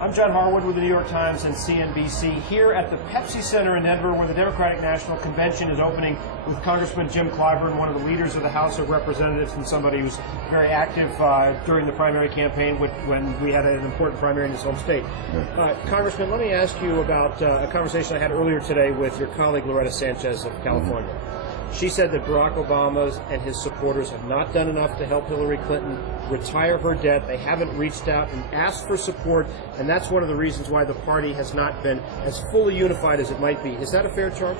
I'm John Harwood with the New York Times and CNBC here at the Pepsi Center in Denver, where the Democratic National Convention is opening with Congressman Jim Clyburn, one of the leaders of the House of Representatives and somebody who's very active during the primary campaign when we had an important primary in his home state. Congressman, let me ask you about a conversation I had earlier today with your colleague Loretta Sanchez of California. She said that Barack Obama and his supporters have not done enough to help Hillary Clinton retire her debt. They haven't reached out and asked for support, and that's one of the reasons why the party has not been as fully unified as it might be. Is that a fair charge?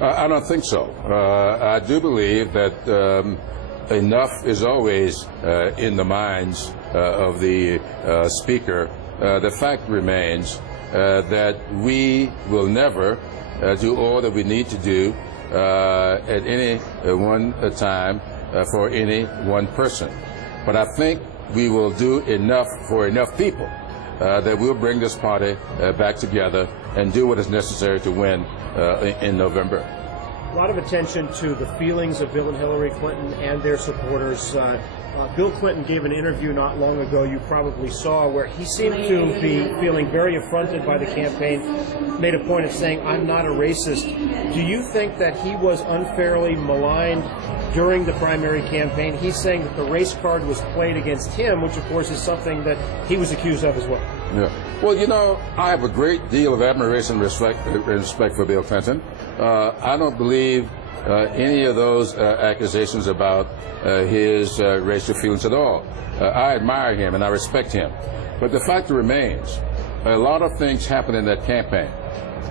I don't think so. I do believe that enough is always in the minds of the Speaker. The fact remains that we will never do all that we need to do at any one time for any one person. But I think we will do enough for enough people that we'll bring this party back together and do what is necessary to win in November. A lot of attention to the feelings of Bill and Hillary Clinton and their supporters. Bill Clinton gave an interview not long ago, you probably saw, where he seemed to be feeling very affronted by the campaign, made a point of saying, "I'm not a racist." Do you think that he was unfairly maligned during the primary campaign? He's saying that the race card was played against him, which of course is something that he was accused of as well. Yeah. Well, you know, I have a great deal of admiration and respect for Bill Clinton. I don't believe any of those accusations about his racial feelings at all. I admire him and I respect him. But the fact remains, a lot of things happened in that campaign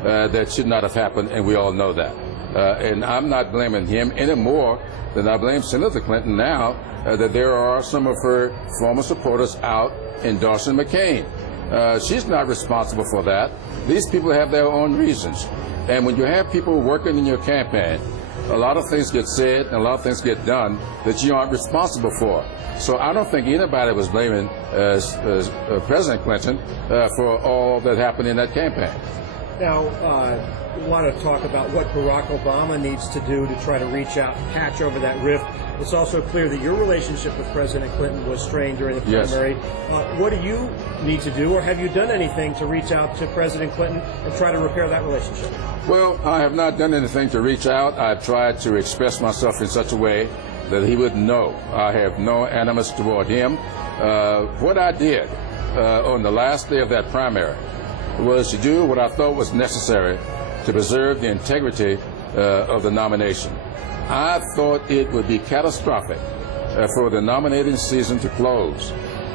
that should not have happened, and we all know that. And I'm not blaming him any more than I blame Senator Clinton now that there are some of her former supporters out endorsing McCain. She's not responsible for that. These people have their own reasons. And when you have people working in your campaign, a lot of things get said and a lot of things get done that you aren't responsible for. So I don't think anybody was blaming President Clinton for all that happened in that campaign. Now, we want to talk about what Barack Obama needs to do to try to reach out and patch over that rift. It's also clear that your relationship with President Clinton was strained during the primary. Yes. What do you need to do, or have you done anything to reach out to President Clinton and try to repair that relationship? Well, I have not done anything to reach out. I've tried to express myself in such a way that he would know I have no animus toward him. What I did on the last day of that primary was to do what I thought was necessary to preserve the integrity of the nomination. I thought it would be catastrophic for the nominating season to close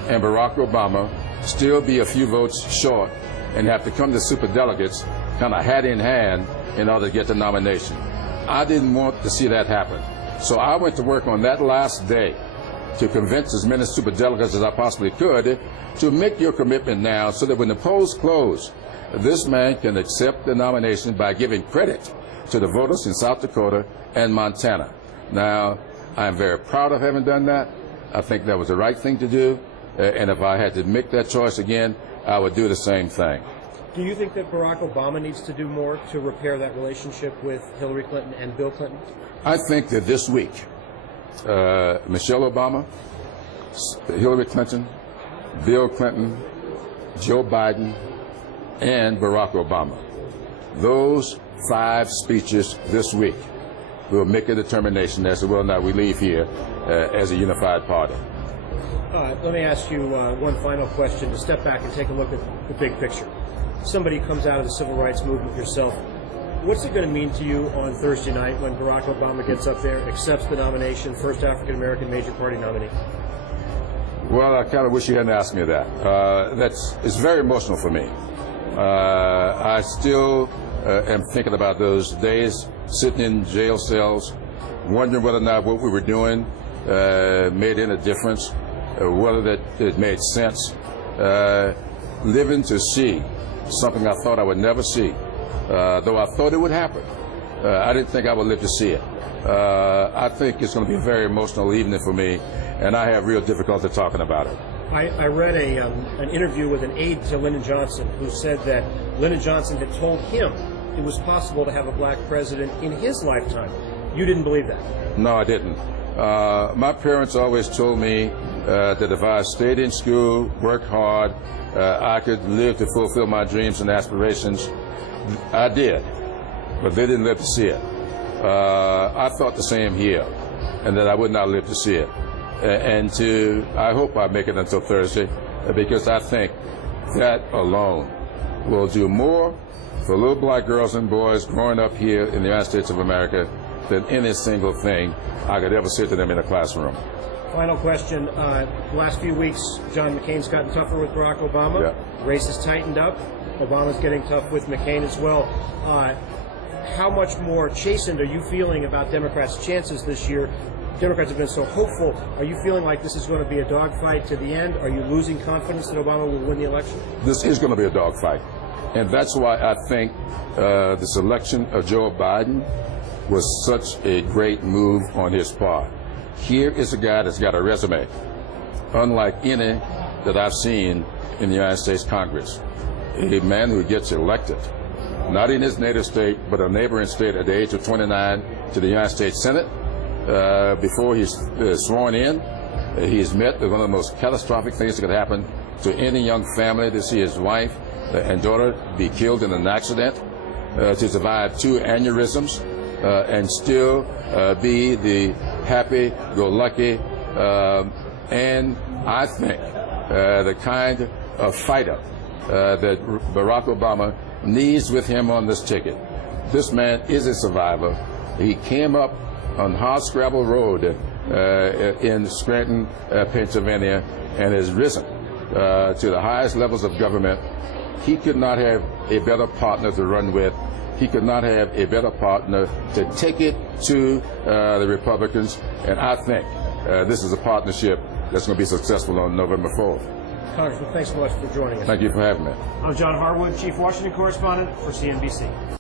and Barack Obama still be a few votes short and have to come to superdelegates kind of hat in hand in order to get the nomination. I didn't want to see that happen. So I went to work on that last day to convince as many superdelegates as I possibly could to make your commitment now so that when the polls close, this man can accept the nomination by giving credit to the voters in South Dakota and Montana. Now, I'm very proud of having done that. I think that was the right thing to do. And if I had to make that choice again, I would do the same thing. Do you think that Barack Obama needs to do more to repair that relationship with Hillary Clinton and Bill Clinton? I think that this week, Michelle Obama, Hillary Clinton, Bill Clinton, Joe Biden, and Barack Obama, those 5 speeches this week will make a determination as to whether or not we leave here as a unified party. Let me ask you one final question, to step back and take a look at the big picture. Somebody comes out of the civil rights movement yourself. What's it going to mean to you on Thursday night when Barack Obama gets up there, accepts the nomination, first African-American major party nominee? Well, I kind of wish you hadn't asked me that. It's very emotional for me. I still am thinking about those days sitting in jail cells, wondering whether or not what we were doing made any difference, whether it made sense. Living to see something I thought I would never see, though I thought it would happen. I didn't think I would live to see it. I think it's going to be a very emotional evening for me, and I have real difficulty talking about it. I read an interview with an aide to Lyndon Johnson who said that Lyndon Johnson had told him it was possible to have a black president in his lifetime. You didn't believe that? No, I didn't. My parents always told me that if I stayed in school, worked hard, I could live to fulfill my dreams and aspirations. I did, but they didn't live to see it. I thought the same here, and that I would not live to see it. I hope I make it until Thursday, because I think that alone will do more for little black girls and boys growing up here in the United States of America than any single thing I could ever say to them in a classroom. Final question. Last few weeks, John McCain's gotten tougher with Barack Obama. Yeah. Race has tightened up. Obama's getting tough with McCain as well. How much more chastened are you feeling about Democrats' chances this year? Democrats have been so hopeful. Are you feeling like this is going to be a dogfight to the end? Are you losing confidence that Obama will win the election? This is going to be a dogfight. And that's why I think the selection of Joe Biden was such a great move on his part. Here is a guy that's got a resume unlike any that I've seen in the United States Congress. A man who gets elected, not in his native state, but a neighboring state at the age of 29 to the United States Senate. Before he's sworn in, he's met with one of the most catastrophic things that could happen to any young family, to see his wife and daughter be killed in an accident, to survive 2 aneurysms, and still be the happy-go-lucky, and I think the kind of fighter that Barack Obama needs with him on this ticket. This man is a survivor. He came up on Hardscrabble Road in Scranton, Pennsylvania, and has risen to the highest levels of government. He could not have a better partner to run with. He could not have a better partner to take it to the Republicans. And I think this is a partnership that's going to be successful on November 4th. Congressman, thanks so much for joining us. Thank you for having me. I'm John Harwood, Chief Washington Correspondent for CNBC.